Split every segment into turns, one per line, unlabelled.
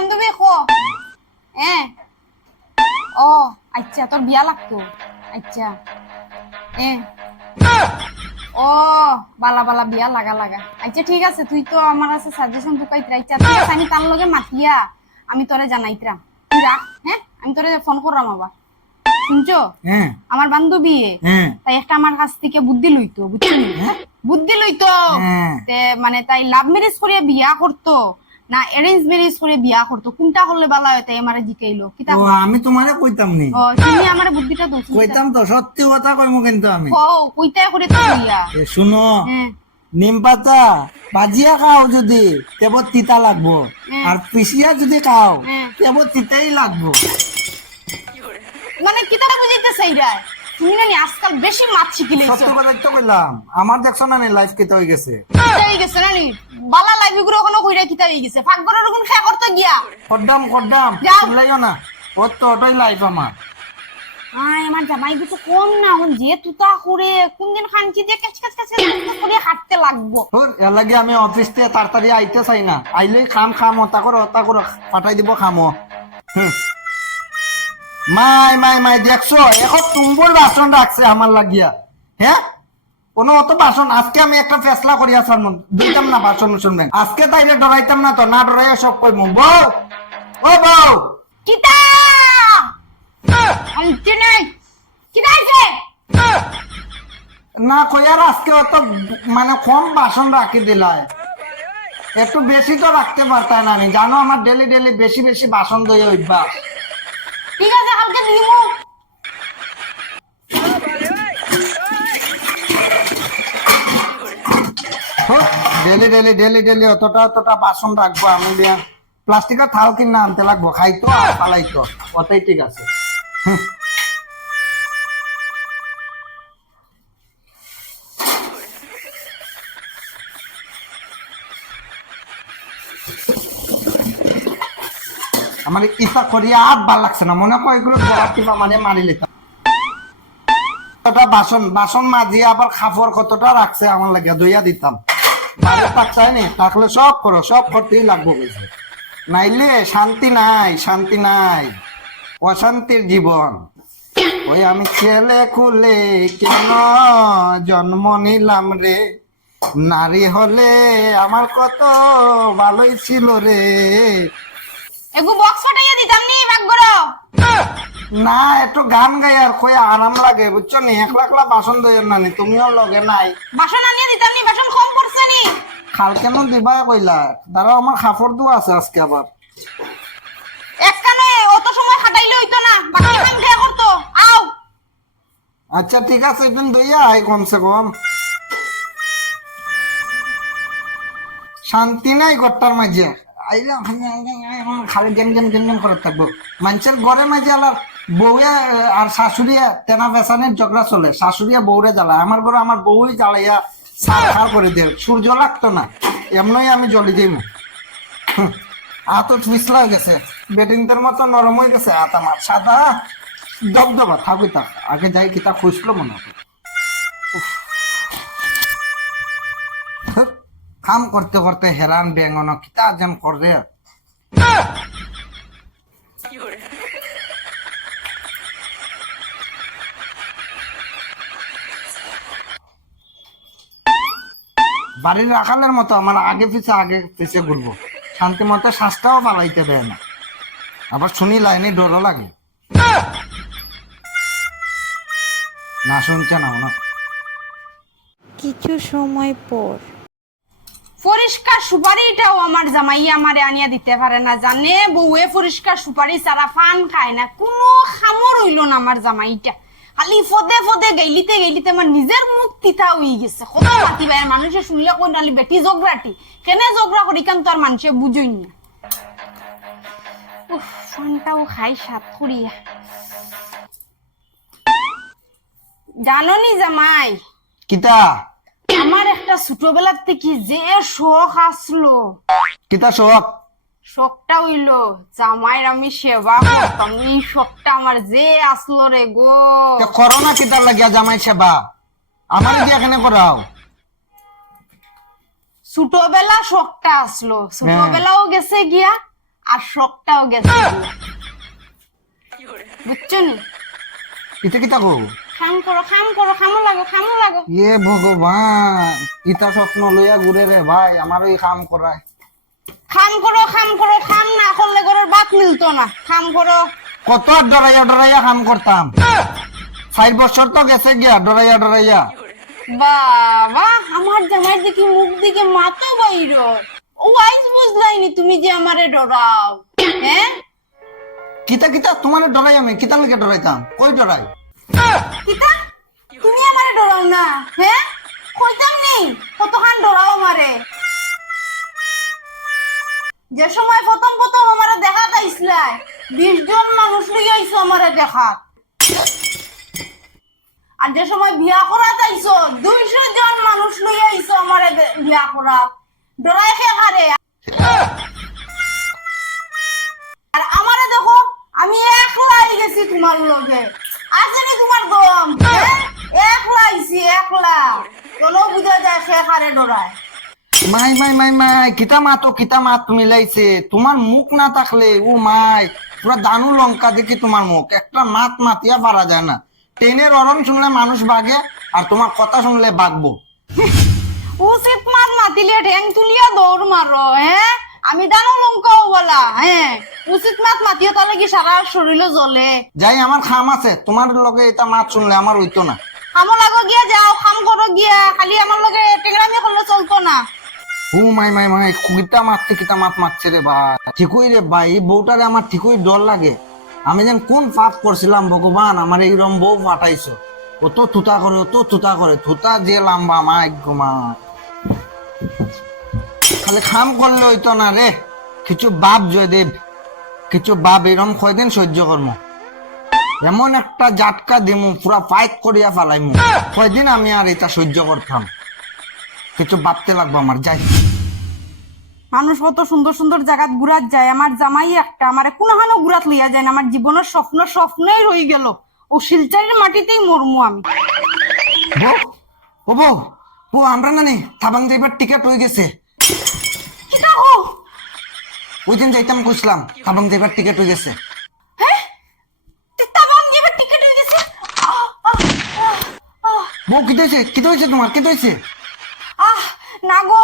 বান্ধবী খো। হ্যাঁ ও আচ্ছা তোর বিয়া লাগতো। আচ্ছা। এ। ও বালা বালা বিয়া লাগা লাগা। আচ্ছা ঠিক আছে তুই তো আমার আছে সাজেশন আচ্ছা ঠিক আছে আমি তার লগে মাতিয়া। আমি তোরে জানাইতরা। তুই রাখ হ্যাঁ? আমি তোরে ফোন করলাম আবার। শুনছো?
হ্যাঁ।
আমার বান্ধবী।
হ্যাঁ।
তাই একটা আমার কাছ থেকে বুদ্ধি লইতো বুঝলি? বুদ্ধি লইতো।
হ্যাঁ।
মানে তাই লাভ ম্যারেজ করে বিয়া করতো। না অ্যারেঞ্জ ম্যারেজ করে বিয়া করতো। কোনটা হলে ভালো হয় তাই আমারে জিকাইলো? কিতা
ও আমি তোমারে কইতাম নি।
ও তুমি আমার বুদ্ধিটা
কইতাম তো সত্যি কথা কইমু কিন্তু আমি।
ও কইতা করে তো বিয়া
এ শুনো
হ্যাঁ।
নিম পাতা ভাজিয়া খাও যদি তেব তিতা লাগবো।
হ্যাঁ।
আর পিসিয়া যদি খাও
হ্যাঁ।
তেব তিতাই লাগবো।
মানে কিতা বুঝাইতে চাইরা তুমি জানি আজকাল বেশি মাছ শিখি লইছো
সত্য কথা তো কইলাম। আমার দেখছ না লাইফ কেটে হয়ে গেছে।
হয়ে গেছে নানি বালা লাইফগুলো ওখানে কইরা কিতা হয়ে গেছে। ফাঁক করার কোন খেয়া করতে গিয়া।
কড্ডাম
যাও।
চিল্লাইও না। ওর তো ওটাই লাইফ আমার।
আয় আমার জামাই কিছু কম না। এখন যে তুতা করে কোন দিন খানছি যে কাছ কাছ কাছ কাছ করে হাঁটতে লাগবো।
তোর এর লাগে আমি অফিস থেকে তাড়াতাড়ি আইতে চাই না। আইলেই খাম খাম ওটা করো ওটা করো। পাঠাই দিব খামো। হুম। মাই মাই মাই দেখছ? এখন তুম্বর বাসন রাখছে আমার লাগিয়া। হ্যাঁ? কোনো অত বাসন আজকে আমি একটা ফেসলা করি আসার মন দিতাম না বাসন উসন ব্যাংক আজকে তাইলে ডরাইতাম না তো না ডরাইয়া সব কইমু। বউ ও বউ।
কিতা? আনতে নাই। কিতা
না কইয়ার আজকে অত মানে কম বাসন রাখি দিলায়। একটু বেশি তো রাখতে পারতাম না আমি। জানো আমার ডেলি ডেলি বেশি বেশি বাসন দই অভ্যাস।
দিমু
ডেলি ডেলি ডেলি ডেলি, অতটা অতটা বাসন রাখব আমি দিয়া। প্লাস্টিকের থাল কিনা আনতে লাগবো, খাইতো পালাইতো অতই ঠিক আছে। আমার ইচ্ছা করিয়া আর ভালো লাগছে না। মনে হয় এগুলো গলা মানে মারি লিতাম কতটা বাসন বাসন মাজিয়ে আবার খাফর কতটা রাখছে আমার লাগিয়া দইয়া দিতাম। বাইরে সব করো, সব করতেই লাগবো কইছে নাইলে শান্তি নাই শান্তি নাই। অশান্তির জীবন। ওই আমি ছেলে খুলে কেন জন্ম নিলাম রে? নারী হলে আমার কত ভালোই ছিল রে।
এগু বক্স ফাটাইয়া দিতাম নি ভাগ করো।
না একটু গান গাই আর কই আরাম লাগে বুঝছ নি? একলা একলা বাসন দইয়ের না নি তুমিও লগে নাই।
বাসন আনিয়ে দিতাম নি বাসন কম পড়ছে নি।
খাল কেন দিবা কইলা? দাঁড়াও আমার খাফর দু আছে আজকে আবার।
একখানে অত সময় খাটাইলে হইতো না বাকি কাম খেয়া করতো আও।
আচ্ছা ঠিক আছে একদিন দইয়া আই কমসে কম। শান্তি নাই গট্টার মাঝে। গেম গেম থাকব। আর তেনা চলে। জ্বালায়। আমার আমার জ্বালাইয়া করে দেয় সূর্য লাগতো না। আমি হয়ে গেছে। বেটিংদের মতো নরম হয়ে গেছে আত আমার। সাদা দবদবা থাকুই তা। আগে যাই কিতা খুঁজলো মনে হয়। কাম করতে করতে হেরান বেঙ্গন কিতা যেন করবে? বাড়ির রাখালের মতো আমার আগে পিছে আগে পিছে ঘুরবো। শান্তি মতো শ্বাসটাও পালাইতে দেয় না। আবার শুনি লাইনে ডরও লাগে। না শুনছে না
কিছু সময় পর
পরিষ্কার সুপারিটাও আমার জামাই আমারে আনিয়া দিতে পারে না জানে? বউয়ে পরিষ্কার সুপারি সারা ফান খায় না। কোনো খামর হইল না আমার জামাইটা। খালি ফদে ফদে গেলিতে গেলিতে আমার নিজের মুখ তিতা হয়ে গেছে। কত মাতি ভাই মানুষে শুনলে কই নালি বেটি জগরাটি কেনে জগরা করি কান তোর মানুষে বুঝই না? উফ, ফানটাও খাই সাত করিয়া। জানো নি জামাই?
কিতা?
আমার একটা ছোটবেলার থেকে যে শখ আসলো
কিতা শোক
শখটা হইল জামাইর আমি সেবা করতাম। এই শখটা আমার যে আসলো রে গো।
করোনা কিতা লাগিয়া জামাই সেবা। আমার দিয়ে এখানে করাও।
ছোটবেলা শখটা আসলো। ছোটবেলাও গেছে গিয়া আর শখটাও গেছে বুঝছ নি?
ইতে কিতা গো?
খাম করো খাম করো খামো লাগো খামো লাগো।
ইয়ে ভগবান ইতা স্বপ্ন লইয়া ঘুরে রে ভাই আমার ওই কাম করায়।
খাম করো খাম করো খাম না করলে ঘরের বাত মিলতো না। খাম করো।
কত ডরাইয়া ডরাইয়া কাম করতাম। চার বছর তো গেছে গিয়া ডরাইয়া ডরাইয়া।
বাবা আমার জামাই দেখি মুখ দিকে মাতো বাইর। ও আইজ বুঝলাইনি তুমি যে আমারে ডরাও। হ্যাঁ?
কিতা কিতা? তোমার ডরাই আমি কিতা লেগে ডরাইতাম? কই ডরাই?
তুমি আমারে ডরাও না হ্যাঁ কইতাম নেই কতখান ডরাও আমারে। যে সময় প্রথম প্রথম আমারে দেখা তাইছিলাই বিশ জন মানুষ লইয়া আইসো আমারে দেখা আর যে সময় বিয়া করা তাইছো দুইশো জন মানুষ লইয়া আইসো আমারে বিয়া করা ডরাই খেখারে আর আমারে দেখো, আমি একলা আই গেছি তোমার লগে। আসেনি তোমার দম? একলা আইছি একলা। চলো বুঝা যায় সে হারে ডরায়।
মাই মাই মাই মাই কিতা মাতো কিতা মাত মিলাইছে? তোমার মুখ না থাকলে ও মাই পুরো দানু লঙ্কা দেখি তোমার মুখ। একটা মাত মাতিয়া পারা যায় না। ট্রেনের অরণ শুনলে মানুষ বাগে আর তোমার কথা শুনলে বাগবো।
উচিত মাত মাতিলে ঠেং তুলিয়া দৌড় মারো হ্যাঁ? আমি দানো লঙ্কাও বলা হ্যাঁ। উচিত মাত মাতিও তাহলে কি সারা শরীরে জ্বলে?
যাই আমার খাম আছে। তোমার লগে এটা মাত শুনলে আমার হইতো না।
খামো লাগো গিয়া যাও খাম করো গিয়া। খালি আমার লগে টেংরামি করলে চলতো না।
ও মাই মাই মাই কিতা মারতে কিতা মাত মারছে রে ভাই ঠিকই রে ভাই এই বউটারে আমার ঠিকই ডর লাগে। আমি যেন কোন পাপ করছিলাম ভগবান আমার এইরকম বউ ফাটাইছো অত থুতা করে অত থুতা করে থুতা যে লাম্বা মাই গোমা খালি খাম করলে হইতো না রে। কিছু বাপ জয়দেব কিছু বাপ এরম কয়দিন সহ্য কর্ম। এমন একটা জাটকা দিমু পুরা ফাইট করিয়া ফালাইমু। কয়দিন আমি আর এটা সহ্য করতাম। কিছু ভাবতে লাগবো আমার যাই।
মানুষ কত সুন্দর সুন্দর জায়গাত ঘুরাত যায়। আমার জামাই একটা আমার কোনখানো ঘুরাত লইয়া যায় না। আমার জীবনের স্বপ্ন স্বপ্নই রয়ে গেল। ও শিলচারের মাটিতেই মরমু আমি।
বউ ও বউ ও আমরা না নে থাবাং যাইবার টিকিট হয়ে গেছে। ওই দিন যাইতাম কইছিলাম থাবাং যাইবার টিকিট হয়ে গেছে।
হয়ে?
বউ কি হয়েছে? কি হয়েছে তোমার? কি হয়েছে?
আহ না গো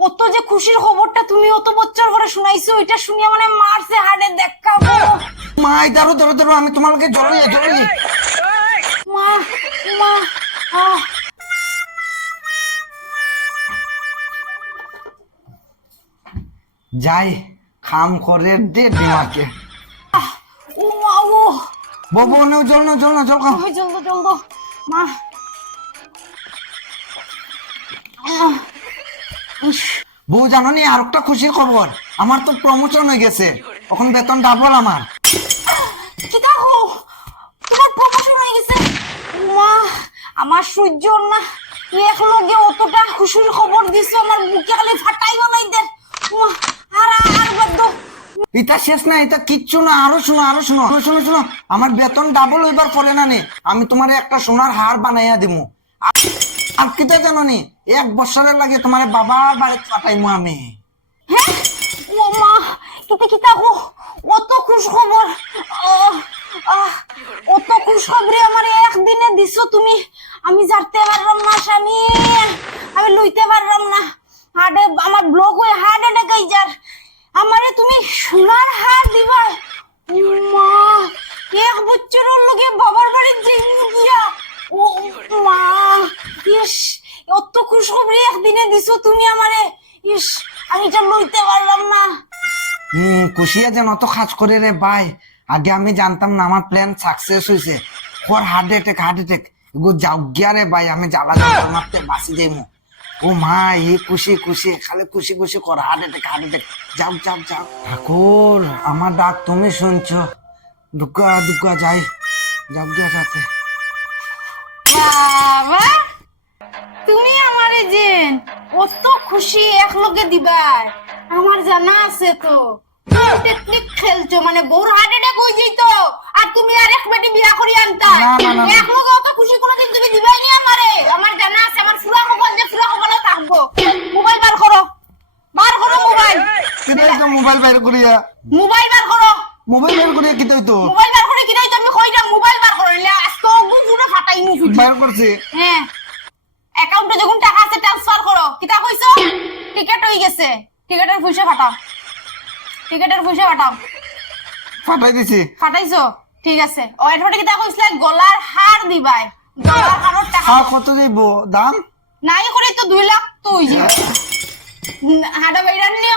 অত যে খুশির খবরটা তুমি অত বছর পরে শুনাইছো ওইটা শুনিয়া মানে মারছে হাড়ে দেখা
মাই দাঁড়ো ধরো ধরো আমি তোমাকে জড়াই জড়াই
মা মা আহ।
যাই। খাম করে দে দিমাকে
ও মা ও।
বউ নেও জল না জল না জল খাও।
ওই জলদি জলদি মা।
বউ জানো নি আর একটা খুশির খবর। আমার তো প্রমোশন হয়ে গেছে। এখন বেতন ডাবল আমার।
কি দেখো তোমার প্রমোশন হয়ে গেছে? মা আমার হল না। এক লগে অতটা খুশির খবর দিছো আমার বুকে খালি ফাটাই গলাই দে মা,
এটা শেষ না, এটা কিচ্ছু না, আরও শুনো আরও শুনো শুনো শুনো শুনো। আমার বেতন ডাবল হইবার পরে না নে, আমি তোমার একটা সোনার হার বানাইয়া দিমু। আর- আর কিতা জানো নি এক বছরের লাগে তোমার বাবার বাড়িতে পাঠাইমু আমি।
অত খুশ খবর অত খুশ খবরে আমার একদিনে দিছো তুমি। আমি জানতে পারলাম না, স্বামী। আমি লইতে পারলাম না। হাড়ে, আমার ব্লক হয়ে হাড়ে ডেকাই যার। আমারে তুমি সোনার হার দিবা? মা এক বছরের লগে বাবার বাড়ির যেমনি গিয়া ও, মা, ইস, অত খুশ খবরে একদিনে দিছো তুমি আমারে। ইস, আমি এটা লইতে পারলাম না।
হম কুশিয়া যেন অত কাজ করে রে ভাই। আগে আমি জানতাম না আমার প্ল্যান সাকসেস হয়েছে পর হার্ট অ্যাটাক হার্ট অ্যাটাক এগো যাও গিয়া রে ভাই, আমি জ্বালা মারতে বাঁচি যাইমু। ও মা ই খুশি খুশি খালি খুশি খুশি কর হার্ট অ্যাটাক হার্ট অ্যাটাক যাও যাও যাও। ঠাকুর আমার ডাক তুমি শুনছো। দুগ্গা দুগ্গা যাই। যাও গিয়া সাথে
বাবা তুমি আমারে যে অত খুশি এক লগে দিবার আমার জানা আছে তো। টেকনিক খেলছো মানে বউর হার্ট অ্যাটাক হয়ে যেত আর তুমি আর এক বেটি বিয়া করি আনতা। এক লগে অত খুশি কোনোদিন তুমি দিবাই নি আমারে। আমার জানা আছে আমার ফুলা কপাল যে কপালে থাকব মোবাইল বার করো। বার করো মোবাইল।
কিতাই তো মোবাইল বাইর করিয়া?
মোবাইল বার করো।
মোবাইল বাইর করিয়া কিতাই তো?
মোবাইল বার করে কিনাই তুমি কইটা মোবাইল বার করো। না আজকে পুরো ফাটাই মুখ
বাইর করছে?
হ্যাঁ। অ্যাকাউন্টে যখন টাকা আছে ট্রান্সফার করো। কিতা কইছো টিকেট হয়ে গেছে। টিকেটের পয়সা ফাটাও। টিকেটের পয়সা ফাটাও।
ফাটাই দিছি।
ফাটাইছো? ঠিক আছে। ও এরপরে কিতা কইছিলে গলার হার দিবাই। গলার হারর টাকা
কত দিব? দাম?
নাই করে তো দুই লাখ তো হই যায় হাডা বাইরান নিয়ে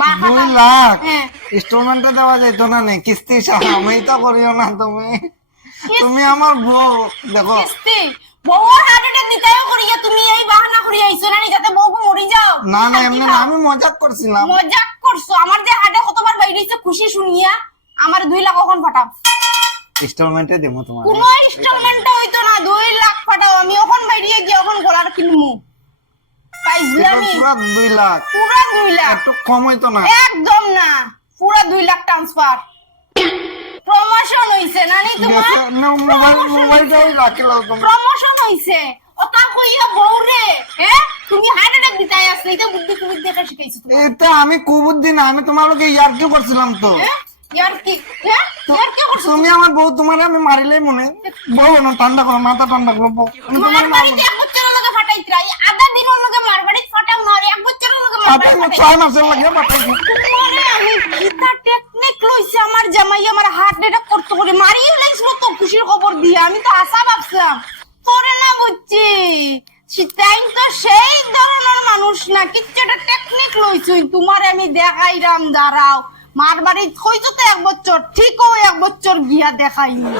বা
দুই লাখ?
হ্যাঁ।
ইনস্টলমেন্টে দেওয়া না নে? কিস্তি আমি তো করিও না তুমি। তুমি আমার বউ দেখো।
কিস্তি? বউর হার্ট অ্যাটাক নিতেও করিয়া তুমি এই বাহানা আইছো না যাতে বউকে মরি যাও।
না না এমনি না আমি মজাক করছিলাম।
মজাক করছ? আমার যে হাটে কতবার বাইরেছে খুশি শুনিয়া। আমার দুই লাখ ওখান ফাটাও।
ইনস্টলমেন্টে দেবো তোমার
কোনো ইনস্টলমেন্ট হইতো না দুই লাখ পাঠাও। আমি ওখান বাইরে গিয়ে ওখান গলার কিনমু পাইছিলামি
পুরা দুই লাখ।
পুরা দুই লাখ।
একটু কম হইতো না।
একদম না। পুরা দুই লাখ ট্রান্সফার প্রমোশন হইছে নানি তোমার?
না, মোবাইল মোবাইলটাই রাখিলাম তুমি।
প্রমোশন হইছে। ওটা কইয়া বউরে হ্যাঁ? তুমি হার্ট অ্যাটাক দিতাই আসলে এটা বুদ্ধি কুবুদ্ধি দেখা শিখাইছো তুমি
এটা আমি কুবুদ্ধি না আমি তোমার লোকে ইয়ারকি করছিলাম তো।
হ্যাঁ?
তুমি আমার বউ তোমার আমি মারিলেই মনে বউ না ঠান্ডা করো মাথা ঠান্ডা করো বউ।
তোমার
ছয় মাসের লাগে
টেকনিক লইছে আমার জামাই আমার হার্ট করতে মারিয়ে তো খুশির খবর দিয়ে। আমি তো আশা ভাবছিলাম তোরে না বুঝছি। সিটাইন তো সেই ধরনের মানুষ না কিচ্ছু একটা টেকনিক লইছুই তোমারে আমি দেখাইরাম দাঁড়াও। মার বাড়ি হইতো তো এক বছর ঠিকও এক বছর গিয়া দেখাইনি।